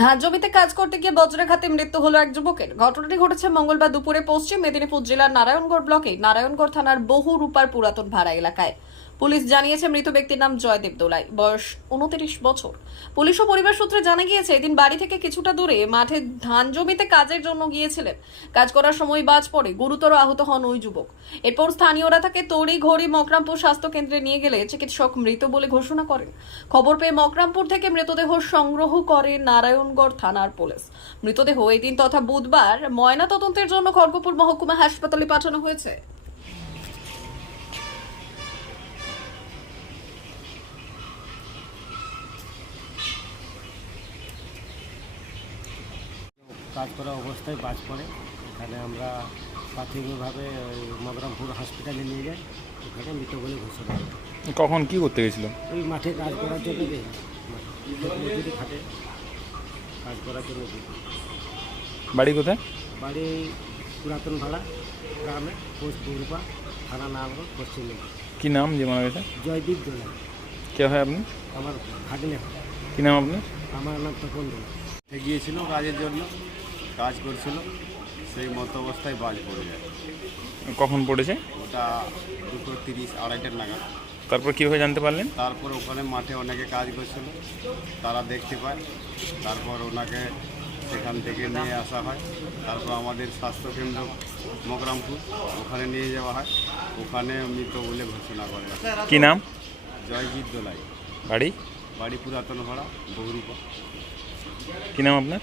ধান জমিতে কাজ করতে গিয়ে বজ্রাঘাতে মৃত্যু হলো এক যুবকের। ঘটনাটি ঘটেছে মঙ্গলবার দুপুরে পশ্চিম মেদিনীপুর জেলার নারায়ণগড় ব্লকে, নারায়ণগড় থানার বহু রূপার পুরাতন ভাড়া এলাকায়। পুলিশ জানিয়েছে মৃত ব্যক্তির নাম জয়দেব দোলাই। বয়স উনত্রিশ বছর। পুলিশ ও পরিবার সূত্রে জানা গিয়েছে, এদিন বাড়ি থেকে কিছুটা দূরে মাঠে ধান জমিতে কাজের জন্য গিয়েছিলেন। কাজ করার সময় বাজ পড়ে, গুরুতর আহত হন ওই যুবক। এরপর স্থানীয়রা তাকে তড়ি ঘড়ি মকরামপুর স্বাস্থ্য কেন্দ্রে নিয়ে গেলে চিকিৎসক মৃত বলে ঘোষণা করেন। খবর পেয়ে মকরামপুর থেকে মৃতদেহ সংগ্রহ করে নারায়ণগড় থানার পুলিশ। মৃতদেহ এদিন তথা বুধবার ময়না তদন্তের জন্য খড়গপুর মহকুমা হাসপাতালে পাঠানো হয়েছে। কাজ করা অবস্থায় বাজ পড়ে। এখানে আমরা প্রাথমিকভাবে ওই মগরামপুর হসপিটালে নিয়ে যাই। ওখানে মৃত বলে ঘোষণা কখন কি করতে গেছিল? ওই মাঠে কাজ করার জন্য মজুরি খাটে। কাজ করার জন্য বাড়ি কোথায়? বাড়ি পুরাতন ভাড়া গ্রামে পোস্ট বরুপা থানা নামগড় পশ্চিম মেদিনীপুর। কি নাম যে মারা গেছে জয়দীপ দোলাই কে হয় আপনি? আমার ভাগ্নে। কি নাম আপনার? আমার নাম তপন দোলাই সে গিয়েছিল কাজের জন্য। কাজ করছিল সেই মতো অবস্থায় বাজ পড়ে যায়। কখন পড়েছে? ওটা দুটো তিরিশ আড়াইটার নাগাদ। তারপর কীভাবে জানতে পারলেন? তারপর ওখানে মাঠে অনেকে কাজ করছিল তারা দেখতে পায়। তারপর ওনাকে সেখান থেকে নিয়ে আসা হয়। তারপর আমাদের স্বাস্থ্যকেন্দ্র মকরামপুর ওখানে নিয়ে যাওয়া হয়। ওখানে মৃত বলে ঘোষণা করে কি নাম? জয়জিৎ দোলাই। বাড়ি? বাড়ি পুরাতন ভাড়া বহুরূপা। কি নাম আপনার?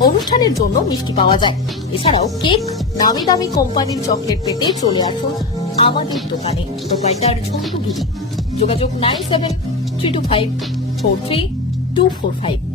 অনুষ্ঠানের জন্য মিষ্টি পাওয়া যায়। এছাড়াও কেক নামি দামি কোম্পানির চকলেট পেতে চলে আসুন আমাদের দোকানে। প্রোপাইটার ঝন্টু গিরি যোগাযোগ nine seven three two five four three two four five.